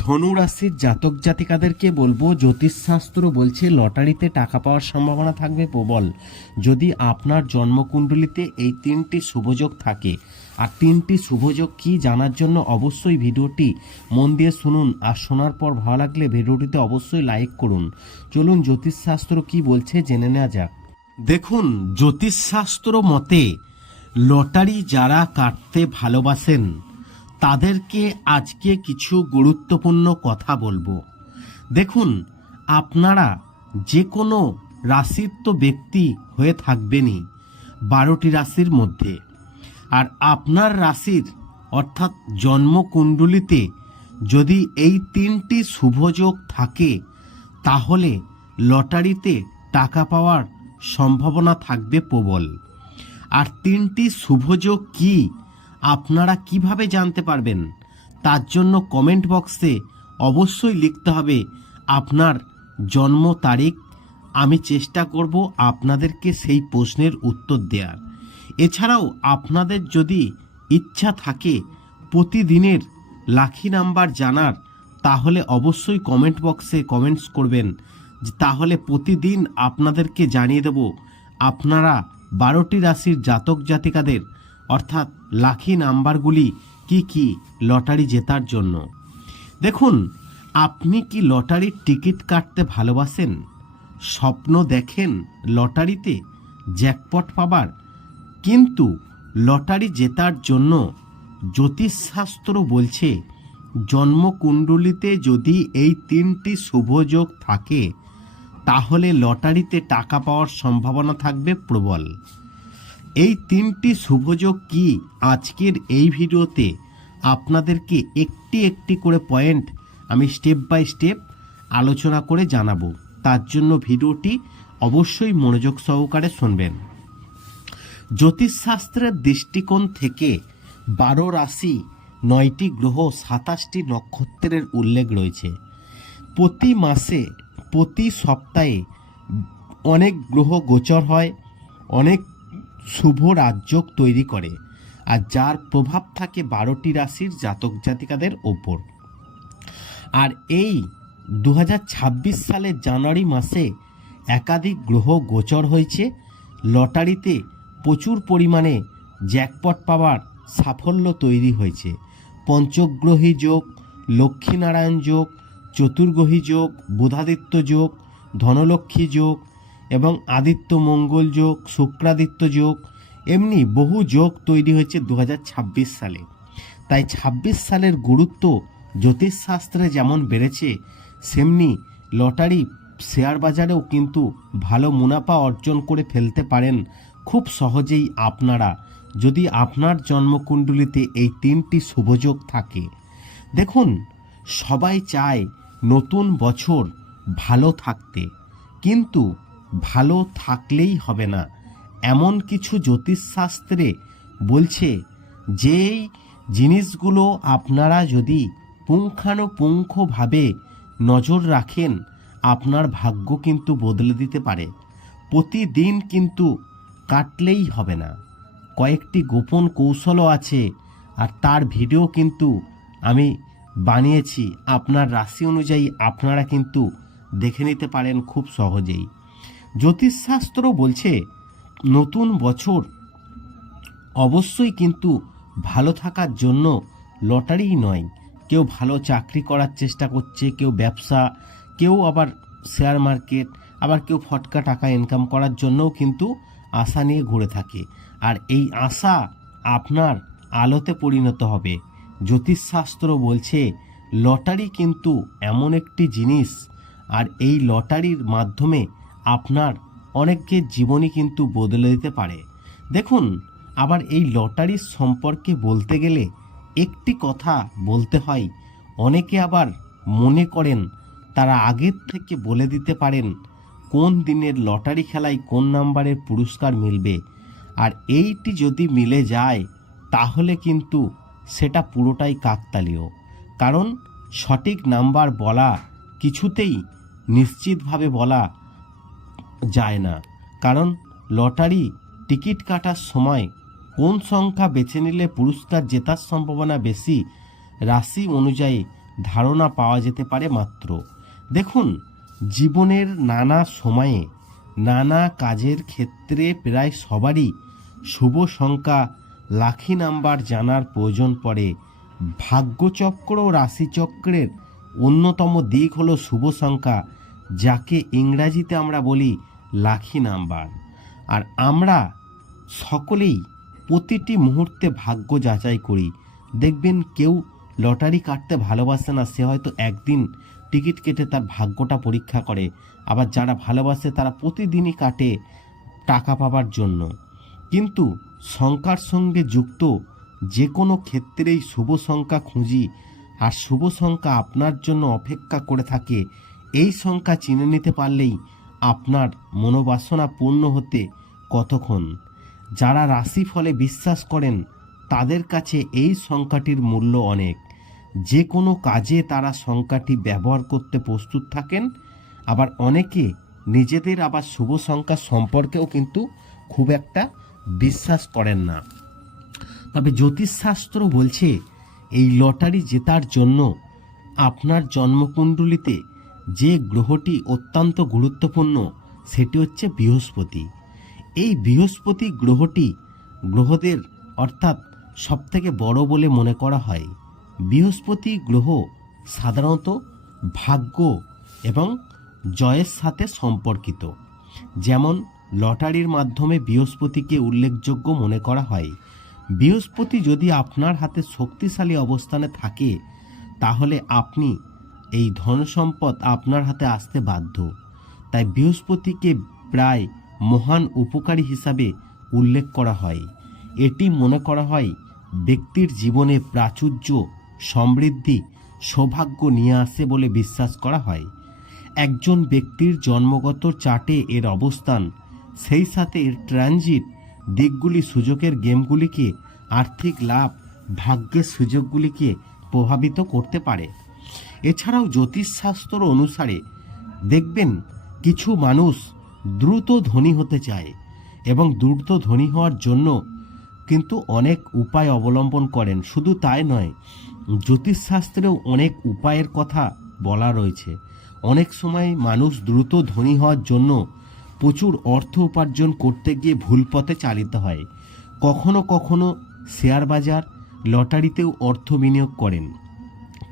ধনু রাশির জাতক জাতিকাদেরকে বলবো, জ্যোতিষশাস্ত্র বলছে লটারিতে টাকা পাওয়ার সম্ভাবনা থাকবে প্রবল যদি আপনার জন্মকুণ্ডলিতে এই তিনটি শুভযোগ থাকে। আর তিনটি শুভযোগ কি জানার জন্য অবশ্যই ভিডিওটি মন দিয়ে শুনুন, আর শোনার পর ভালো লাগলে ভিডিওটিতে অবশ্যই লাইক করুন। চলুন জ্যোতিষশাস্ত্র কি বলছে জেনে নেওয়া যাক। দেখুন, জ্যোতিষশাস্ত্র মতে লটারি যারা কাটতে ভালোবাসেন তাদেরকে আজকে কিছু গুরুত্বপূর্ণ কথা বলবো। দেখুন, আপনারা যে কোনো রাশির তো ব্যক্তি হয়ে থাকবেনই, 12টি রাশির মধ্যে। আর আপনার রাশির অর্থাৎ জন্মকুণ্ডলিতে যদি এই তিনটি শুভযোগ থাকে তাহলে লটারিতে টাকা পাওয়ার সম্ভাবনা থাকবে প্রবল। আর তিনটি শুভযোগ কি আপনারা কিভাবে জানতে পারবেন, তার জন্য কমেন্ট বক্সে অবশ্যই লিখতে হবে আপনার জন্ম তারিখ। আমি চেষ্টা করব আপনাদেরকে সেই প্রশ্নের উত্তর দেওয়ার। এছাড়াও আপনাদের যদি ইচ্ছা থাকে প্রতিদিনের লাকি নাম্বার জানার, তাহলে অবশ্যই কমেন্ট বক্সে কমেন্টস করবেন, তাহলে প্রতিদিন আপনাদেরকে জানিয়ে দেব আপনারা 12টি রাশির জাতক জাতিকাদের অর্থাৎ লাকি নাম্বারগুলি কি কি লটারি জেতার জন্য। দেখুন, আপনি কি লটারির টিকিট কাটতে ভালোবাসেন? স্বপ্ন দেখেন লটারিতে জ্যাকপট পাবার? কিন্তু লটারি জেতার জন্য জ্যোতিষশাস্ত্র বলছে জন্মকুণ্ডলিতে যদি এই তিনটি শুভযোগ থাকে তাহলে লটারিতে টাকা পাওয়ার সম্ভাবনা থাকবে প্রবল। এই তিনটি শুভযোগ কি আজকের এই ভিডিওতে আপনাদেরকে একটি একটি করে পয়েন্ট আমি স্টেপ বাই স্টেপ আলোচনা করে জানাবো। তার জন্য ভিডিওটি অবশ্যই মনোযোগ সহকারে শুনবেন। জ্যোতিষশাস্ত্রের দৃষ্টিকোণ থেকে 12 রাশি, 9টি গ্রহ, 27টি নক্ষত্রের উল্লেখ রয়েছে। প্রতি মাসে প্রতি সপ্তাহে অনেক গ্রহ গোচর হয়, অনেক শুভ রাজযোগ তৈরি করে, আর যার প্রভাব থাকে 12টি রাশির জাতক জাতিকাদের ওপর। আর এই 2026 সালের জানুয়ারি মাসে একাধিক গ্রহ গোচর হয়েছে। লটারিতে প্রচুর পরিমাণে জ্যাকপট পাওয়ার সাফল্য তৈরি হয়েছে। পঞ্চগ্রহী যোগ, লক্ষ্মীনারায়ণ যোগ, চতুর্গ্রহী যোগ, বুধাদিত্য যোগ, ধনলক্ষ্মী যোগ এবং আদিত্য মঙ্গল যোগ, শুক্রাদিত্য যোগ, এমনি বহু যোগ তৈরি হয়েছে 2026 সালে। তাই 26 সালের গুরুত্ব জ্যোতিষশাস্ত্রে যেমন বেড়েছে, সেমনি লটারি শেয়ার বাজারেও কিন্তু ভালো মুনাফা অর্জন করে ফেলতে পারেন খুব সহজেই আপনারা, যদি আপনার জন্মকুণ্ডলিতে এই তিনটি শুভযোগ থাকে। দেখুন, সবাই চায় নতুন বছর ভালো থাকতে, কিন্তু ভালো থাকলেই হবে না। এমন কিছু জ্যোতিষশাস্ত্রে বলছে যেই জিনিসগুলো আপনারা যদি পুঙ্খানুপুঙ্খভাবে নজর রাখেন আপনার ভাগ্য কিন্তু বদলে দিতে পারে। প্রতিদিন কিন্তু কাটলেই হবে না, কয়েকটি গোপন কৌশলও আছে, আর তার ভিডিও কিন্তু আমি বানিয়েছি। আপনার রাশি অনুযায়ী আপনারা কিন্তু দেখে নিতে পারেন খুব সহজেই। জ্যোতিষশাস্ত্র বলছে নতুন বছর অবশ্যই কিন্তু ভালো থাকার জন্য লটারিই নয়, কেউ ভালো চাকরি করার চেষ্টা করছে, কেউ ব্যবসা, কেউ আবার শেয়ার মার্কেট, আবার কেউ ফটকা টাকা ইনকাম করার জন্যও কিন্তু আশা নিয়ে ঘুরে থাকে। আর এই আশা আপনার আলোতে পরিণত হবে। জ্যোতিষশাস্ত্র বলছে লটারি কিন্তু এমন একটি জিনিস, আর এই লটারির মাধ্যমে আপনার অনেকের জীবনই কিন্তু বদলে দিতে পারে। দেখুন, আবার এই লটারির সম্পর্কে বলতে গেলে একটি কথা বলতে হয়, অনেকে আবার মনে করেন তারা আগের থেকে বলে দিতে পারেন কোন দিনের লটারি খেলায় কোন নাম্বারের পুরস্কার মিলবে। আর এইটি যদি মিলে যায় তাহলে কিন্তু সেটা পুরোটাই কাকতালীয়, কারণ সঠিক নাম্বার বলা কিছুতেই নিশ্চিতভাবে বলা যায় না। কারণ লটারি টিকিট কাটার সময় কোন সংখ্যা বেছে নিলে পুরস্কার জেতার সম্ভাবনা বেশি, রাশি অনুযায়ী ধারণা পাওয়া যেতে পারে মাত্র। দেখুন, জীবনের নানা সময়ে নানা কাজের ক্ষেত্রে প্রায় সবারই শুভ সংখ্যা লাকি নাম্বার জানার প্রয়োজন পড়ে। ভাগ্যচক্র ও রাশিচক্রের অন্যতম দিক হলো শুভ সংখ্যা, যাকে ইংরাজিতে আমরা বলি লাকি নাম্বার। আর আমরা সকলেই প্রতিটি মুহূর্তে ভাগ্য যাচাই করি। দেখবেন কেউ লটারি কাটতে ভালোবাসে না, সে হয়তো একদিন টিকিট কেটে তার ভাগ্যটা পরীক্ষা করে। আবার যারা ভালোবাসে তারা প্রতিদিনই কাটে টাকা পাবার জন্য। কিন্তু সংখ্যার সঙ্গে যুক্ত যে কোনো ক্ষেত্রেই শুভ সংখ্যা খুঁজি, আর শুভ সংখ্যা আপনার জন্য অপেক্ষা করে থাকে। এই সংখ্যা চিনে নিতে পারলেই আপনার মনোবাসনা পূর্ণ হতে কতক্ষণ। যারা রাশিফলে বিশ্বাস করেন তাদের কাছে এই সংখ্যাটির মূল্য অনেক। যে কোনো কাজে তারা সংখ্যাটি ব্যবহার করতে প্রস্তুত থাকেন। আবার অনেকে নিজেদের আবার শুভ সংখ্যা সম্পর্কেও কিন্তু খুব একটা বিশ্বাস করেন না। তবে জ্যোতিষশাস্ত্র বলছে এই লটারি জেতার জন্য আপনার জন্মকুণ্ডলিতে যে গ্রহটি অত্যন্ত গুরুত্বপূর্ণ সেটি হচ্ছে বৃহস্পতি। এই বৃহস্পতি গ্রহটি গ্রহদের অর্থাৎ সবথেকে বড় বলে মনে করা হয়। বৃহস্পতি গ্রহ সাধারণত ভাগ্য এবং জয়ের সাথে সম্পর্কিত। যেমন লটারির মাধ্যমে বৃহস্পতিকে উল্লেখযোগ্য মনে করা হয়। বৃহস্পতি যদি আপনার হাতে শক্তিশালী অবস্থানে থাকে তাহলে আপনি এই ধন সম্পদ আপনার হাতে আসতে বাধ্য। তাই বৃহস্পতিকে প্রায় মহান উপকারী হিসাবে উল্লেখ করা হয়। এটি মনে করা হয় ব্যক্তির জীবনে প্রাচুর্য, সমৃদ্ধি, সৌভাগ্য নিয়ে আসে বলে বিশ্বাস করা হয়। একজন ব্যক্তির জন্মগত চার্টে এর অবস্থান, সেই সাথে এর ট্রানজিট দিকগুলি সুযোগের গেমগুলিকে, আর্থিক লাভ, ভাগ্যের সুযোগগুলিকে প্রভাবিত করতে পারে। এছাড়াও জ্যোতিষশাস্ত্র অনুসারে দেখবেন কিছু মানুষ দ্রুত ধনী হতে চায় এবং দ্রুত ধনী হওয়ার জন্য কিন্তু অনেক উপায় অবলম্বন করেন। শুধু তাই নয়, জ্যোতিষশাস্ত্রেও অনেক উপায়ের কথা বলা রয়েছে। অনেক সময় মানুষ দ্রুত ধনী হওয়ার জন্য প্রচুর অর্থ উপার্জন করতে গিয়ে ভুল পথে চালিত হয়। কখনো কখনো শেয়ার বাজার, লটারিতেও অর্থ বিনিয়োগ করেন,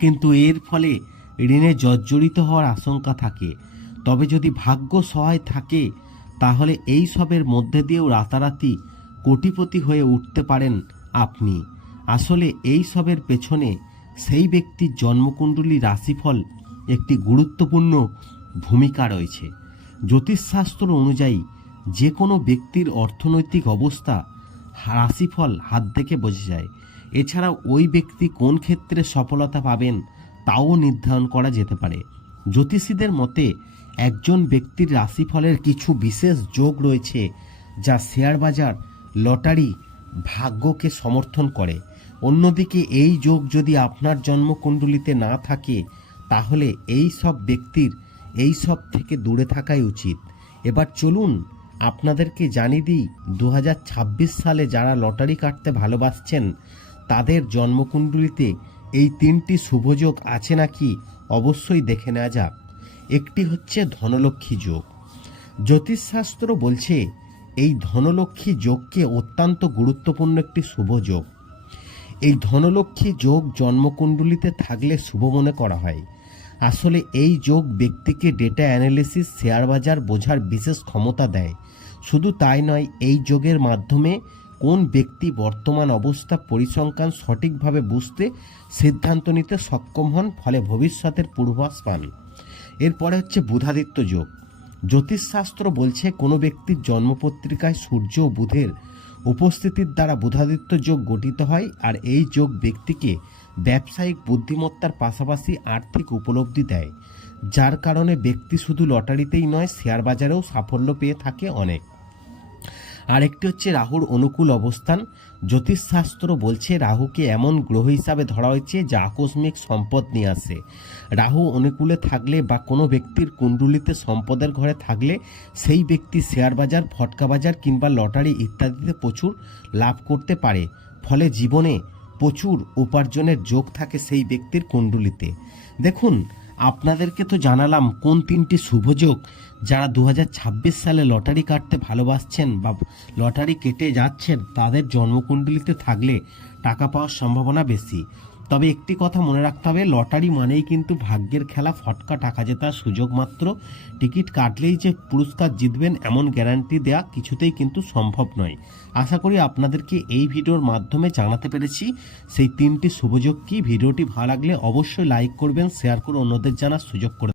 কিন্তু এর ফলে ঋণে জর্জরিত হওয়ার আশঙ্কা থাকে। তবে যদি ভাগ্য সহায় থাকে তাহলে এই সবের মধ্যে দিয়েও রাতারাতি কোটিপতি হয়ে উঠতে পারেন আপনি। আসলে এই সবের পেছনে সেই ব্যক্তির জন্মকুণ্ডলী রাশিফল একটি গুরুত্বপূর্ণ ভূমিকা রয়েছে। জ্যোতিষশাস্ত্র অনুযায়ী যে কোনো ব্যক্তির অর্থনৈতিক অবস্থা রাশিফল হাত দেখে বোঝা যায়। এছাড়াও ওই ব্যক্তি কোন ক্ষেত্রে সফলতা পাবেন তাও নির্ধারণ করা যেতে পারে। জ্যোতিষীদের মতে একজন ব্যক্তির রাশিফলের কিছু বিশেষ যোগ রয়েছে যা শেয়ার বাজার, লটারি, ভাগ্যকে সমর্থন করে। অন্যদিকে এই যোগ যদি আপনার জন্মকুণ্ডলিতে না থাকে তাহলে এই সব ব্যক্তির এই সব থেকে দূরে থাকাই উচিত। এবার চলুন আপনাদেরকে জানিয়ে দিই 2026 সালে যারা লটারি কাটতে ভালোবাসছেন তাদের জন্মকুণ্ডলিতে এই 3টি শুভযোগ আছে নাকি অবশ্যই দেখে নেওয়া যাক। একটি হচ্ছে ধনলক্ষ্মী যোগ। জ্যোতিষশাস্ত্র বলছে এই ধনলক্ষ্মী যোগকে অত্যন্ত গুরুত্বপূর্ণ একটি শুভ যোগ। এই ধনলক্ষ্মী যোগ জন্মকুণ্ডলিতে থাকলে শুভ মনে করা হয়। আসলে এই যোগ ব্যক্তিকে ডেটা অ্যানালিসিস, শেয়ার বাজার বোঝার বিশেষ ক্ষমতা দেয়। শুধু তাই নয়, এই যোগের মাধ্যমে কোন ব্যক্তি বর্তমান অবস্থা পরিসংখ্যান সঠিকভাবে বুঝতে সিদ্ধান্ত নিতে সক্ষম হন, ফলে ভবিষ্যতের পূর্বাভাস পান। এরপরে হচ্ছে বুধাদিত্য যোগ। জ্যোতিষশাস্ত্র বলছে কোনো ব্যক্তির জন্মপত্রিকায় সূর্য ও বুধের উপস্থিতির দ্বারা বুধাদিত্য যোগ গঠিত হয়। আর এই যোগ ব্যক্তিকে ব্যবসায়িক বুদ্ধিমত্তার পাশাপাশি আর্থিক উপলব্ধি দেয়, যার কারণে ব্যক্তি শুধু লটারিতেই নয় শেয়ার বাজারেও সাফল্য পেয়ে থাকে অনেক। আরেকটি হচ্ছে রাহুর অনুকূল অবস্থান। জ্যোতিষশাস্ত্র বলছে রাহুকে এমন গ্রহ হিসাবে ধরা হয়েছে যা আকস্মিক সম্পদ নিয়ে আসে। রাহু অনুকূলে থাকলে বা কোনো ব্যক্তির কুণ্ডলিতে সম্পদের ঘরে থাকলে সেই ব্যক্তি শেয়ার বাজার, ফটকা বাজার কিংবা লটারি ইত্যাদিতে প্রচুর লাভ করতে পারে। ফলে জীবনে প্রচুর উপার্জনের যোগ থাকে সেই ব্যক্তির কুণ্ডলিতে। দেখুন, আপনাদেরকে তো জানালাম কোন তিনটি শুভযোগ, যারা 2026 সালে লটারি কাটতে ভালোবাসছেন বা লটারি কেটে যাচ্ছেন তাদের জন্মকুণ্ডলিতে থাকলে টাকা পাওয়ার সম্ভাবনা বেশি। তবে একটি কথা মনে রাখতে হবে, লটারি মানেই কিন্তু ভাগ্যের খেলা, ফটকা টাকা জেতার সুযোগ মাত্র। টিকিট কাটলেই যে পুরস্কার জিতবেন এমন গ্যারান্টি দেওয়া কিছুতেই কিন্তু সম্ভব নয়। আশা করি আপনাদেরকে এই ভিডিওর মাধ্যমে জানাতে পেরেছি সেই তিনটি শুভযোগ কি। ভিডিওটি ভালো লাগলে অবশ্যই লাইক করবেন, শেয়ার করে অন্যদের জানার সুযোগ করে